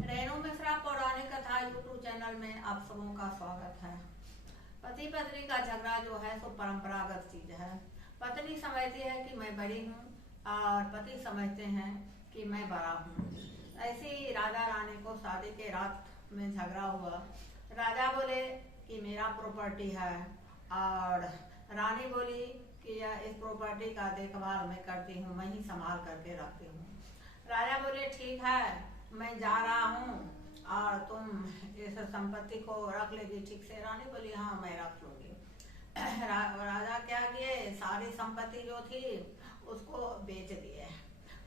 रेणु मिश्रा पौराणिक कथा YouTube channel में आप सबों का स्वागत है। पति पत्नी का झगड़ा जो है सो परंपरागत चीज है। पत्नी समझती है कि मैं बड़ी हूँ और पति समझते हैं कि मैं बड़ा हूँ। ऐसे ही राजा रानी को शादी के रात में झगड़ा हुआ। राजा बोले कि मेरा प्रॉपर्टी है और रानी बोली कि यह इस प्रॉपर्टी का देखभाल मैं करती हूँ, मैं ही संभाल करके रखती हूँ। राजा बोले ठीक है, मैं जा रहा हूँ और तुम इस संपत्ति को रख लेगी ठीक से। रानी बोली हाँ मैं रख लूंगी। राजा क्या किए, सारी संपत्ति जो थी उसको बेच दिए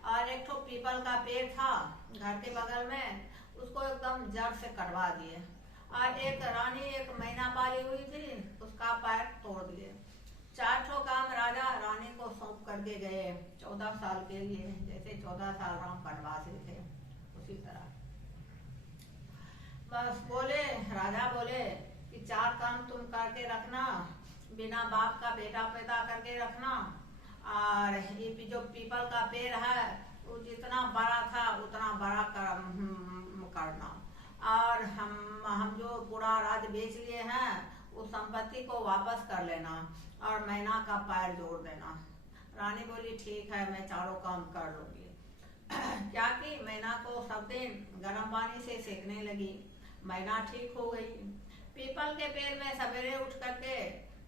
और एक तो पीपल का पेड़ था घर के बगल में, उसको एकदम जड़ से कटवा दिए और एक रानी एक मैना पाली हुई थी उसका पैर तोड़ दिए। 4 ठो काम राजा रानी को सौंप करके गए 14 साल के लिए। जैसे 14 साल राम वनवासी थे उसी तरह बस बोले, राजा बोले कि 4 काम तुम करके रखना, बिना बाप का बेटा पैदा करके रखना और ये जो पीपल का पेड़ है वो जितना बड़ा था उतना बड़ा करना और हम जो पूरा राज बेच लिए हैं उस संपत्ति को वापस कर लेना और मैना का पैर जोड़ देना। रानी बोली ठीक है मैं चारों काम कर लूंगी। क्या कि मैना को सब दिन गर्म पानी से सेकने लगी, मैना ठीक हो गई। पीपल के पेड़ में सवेरे उठ करके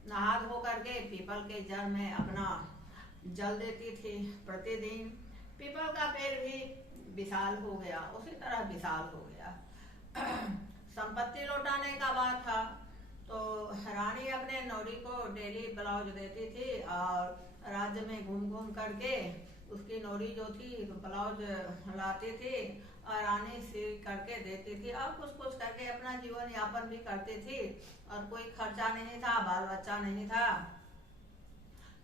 नहा धो करके पीपल के जड़ में अपना जल देती थी प्रतिदिन। पीपल का पेड़ भी विशाल हो गया, उसी तरह विशाल हो गया। संपत्ति लौटाने का बात था तो रानी अपने नौरी को डेली ब्लाउज देती थी और राज्य में घूम घूम करके उसकी नौरी जो थी ब्लाउज लाती थी और रानी सी करके देती थी और कुछ कुछ करके अपना जीवन यापन भी करती थी और कोई खर्चा नहीं था, बाल बच्चा नहीं था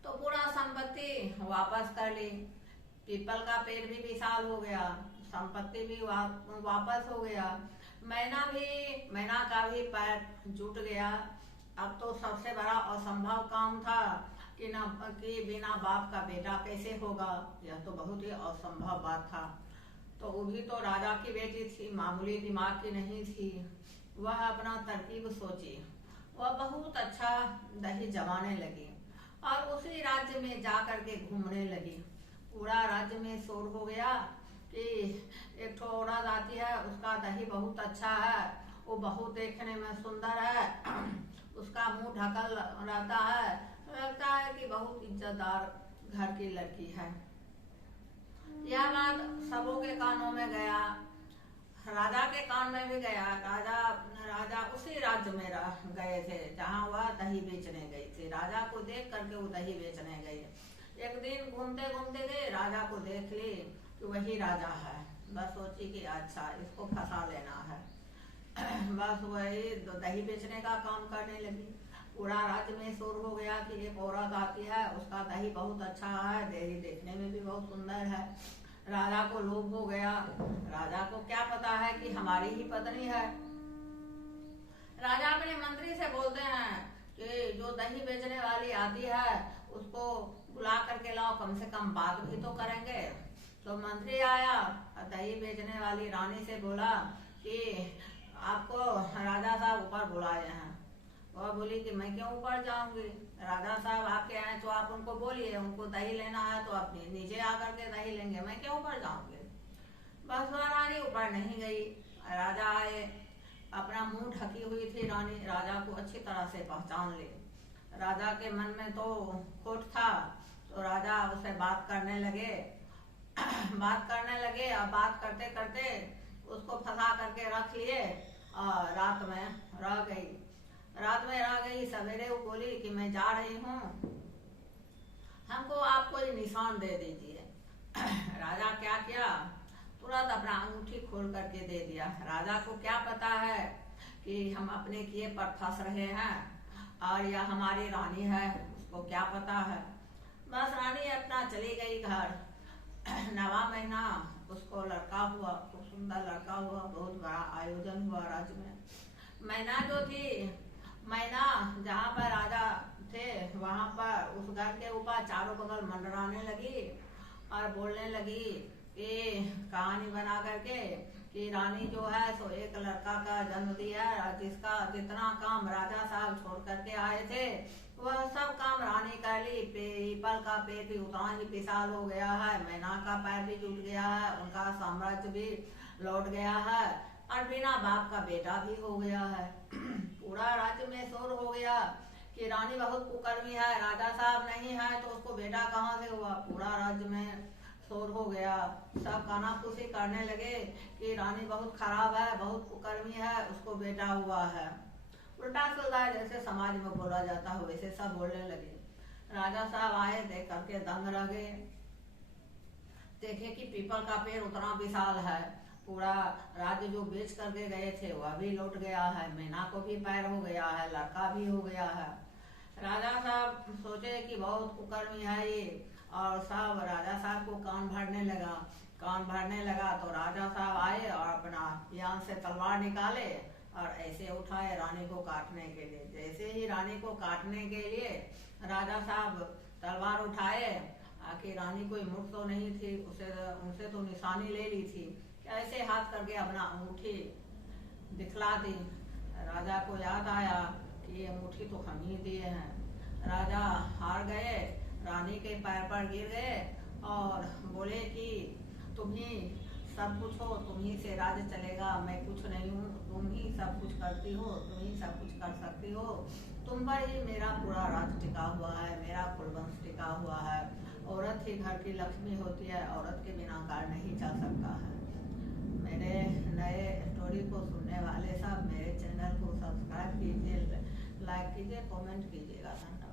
तो पूरा संपत्ति वापस कर ली। पीपल का पेड़ भी विशाल हो गया, संपत्ति भी वापस हो गया, मैना का भी पैर जुट गया। अब तो सबसे बड़ा असंभव काम था कि बिना बाप का बेटा कैसे होगा, यह तो बहुत ही असंभव बात था। तो वो भी तो राजा की बेटी थी, मामूली दिमाग की नहीं थी। वह अपना तरकीब सोची, वह बहुत अच्छा दही जमाने लगी और उसी राज्य में जा करके घूमने लगी। पूरा राज्य में शोर हो गया कि एक ठो औरत आती है, उसका दही बहुत अच्छा है, वो बहुत देखने में सुंदर है, उसका मुंह ढकल रहता है, लगता है कि बहुत इज्जतदार घर की लड़की है। यह बात सबों के कानों में गया, राजा के कान में भी गया। राजा उसी राज्य में गए थे जहाँ वह दही बेचने गई थी। राजा को देख करके वो दही बेचने गई। एक दिन घूमते घूमते गए, राजा को देख ली कि वही राजा है। बस सोची कि अच्छा इसको फंसा लेना है। बस वही दही बेचने का काम करने लगी। पूरा राज्य में शोर हो गया कि एक औरत आती है, उसका दही बहुत अच्छा है, दही देखने में भी बहुत सुंदर है। राजा को लोभ हो गया। राजा को क्या पता है कि हमारी ही पत्नी है। राजा अपने मंत्री से बोलते हैं कि जो दही बेचने वाली आती है उसको बुला करके लाओ, कम से कम बात भी तो करेंगे। तो मंत्री आया और दही बेचने वाली रानी से बोला कि आपको राजा साहब ऊपर बुलाए हैं। वह बोली कि मैं क्यों ऊपर जाऊंगी, राजा साहब आपके आए तो आप उनको बोलिए, उनको दही लेना है तो आप नीचे आकर के दही लेंगे, मैं क्यों ऊपर जाऊंगी। बस वह रानी ऊपर नहीं गई। राजा आए, अपना मुंह ढकी हुई थी रानी, राजा को अच्छी तरह से पहचान ली। राजा के मन में तो खोट था तो राजा उसे बात करने लगे और बात करते करते उसको फंसा करके रख लिए और रात में रह गई। सवेरे वो बोली कि मैं जा रही हूँ, हमको आप कोई निशान दे दीजिए। राजा क्या किया, तुरंत अपना अंगूठी खोल करके दे दिया। राजा को क्या पता है कि हम अपने किए पर फंस रहे हैं और यह हमारी रानी है, उसको क्या पता है। बस रानी अपना चली गई घर। 9वां महीना उसको लड़का हुआ, खूब सुंदर लड़का हुआ, बहुत बड़ा आयोजन हुआ राज्य में। मैना जो थी, मैना जहाँ पर राजा थे वहां पर उस घर के ऊपर चारों बगल मंडराने लगी और बोलने लगी कि कहानी बना करके कि रानी जो है सो एक लड़का का जन्म दिया, जिसका जितना काम राजा साहब छोड़ करके आए थे वह सब काम रानी कर ली। पीपल का पेड़ भी उतना ही विशाल हो गया है, मैना का पैर भी जुट गया है, उनका साम्राज्य भी लौट गया है, और बिना बाप का बेटा भी हो गया है। पूरा राज्य में शोर हो गया कि रानी बहुत कुकर्मी है, राजा साहब नहीं है तो उसको बेटा कहाँ से हुआ। पूरा राज्य में शोर हो गया, सब कानाफूसी करने लगे कि रानी बहुत खराब है, बहुत कुकर्मी है, उसको बेटा हुआ है। उल्टा सुलटा जैसे समाज में बोला जाता है वैसे सब बोलने लगे। राजा साहब आए, देख करके दंग रह गए, देखे कि पीपल का पेड़ उतना विशाल है, पूरा राज्य जो बेच करके गए थे वह भी लौट गया है, मैना को भी पैर हो गया है, लड़का भी हो गया है। राजा साहब सोचे कि बहुत कुकर्मी है ये, और सब राजा साहब को कान भरने लगा। कान भरने लगा तो राजा साहब आए और अपना यान से तलवार निकाले और ऐसे उठाए रानी को काटने के लिए। जैसे ही रानी को काटने के लिए राजा साहब तलवार उठाए, आखिर रानी कोई मुठ तो नहीं थी, उनसे तो निशानी ले ली थी, ऐसे हाथ करके अपना अंगूठी दिखला दी। राजा को याद आया कि ये अंगूठी तो हम ही दिए हैं। राजा हार गए, रानी के पैर पर गिर गए और बोले कि तुम ही सब कुछ हो, तुम ही से राज्य चलेगा, मैं कुछ नहीं हूँ, तुम ही सब कुछ करती हो, तुम ही सब कुछ कर सकती हो, तुम पर ही मेरा पूरा राज्य टिका हुआ है, मेरा कुलवंश टिका हुआ है। औरत ही घर की लक्ष्मी होती है, औरत के बिना कार्य नहीं चल सकता है। मेरे नए स्टोरी को सुनने वाले सब मेरे चैनल को सब्सक्राइब कीजिए, लाइक कीजिए, कमेंट कीजिएगा। धन्यवाद।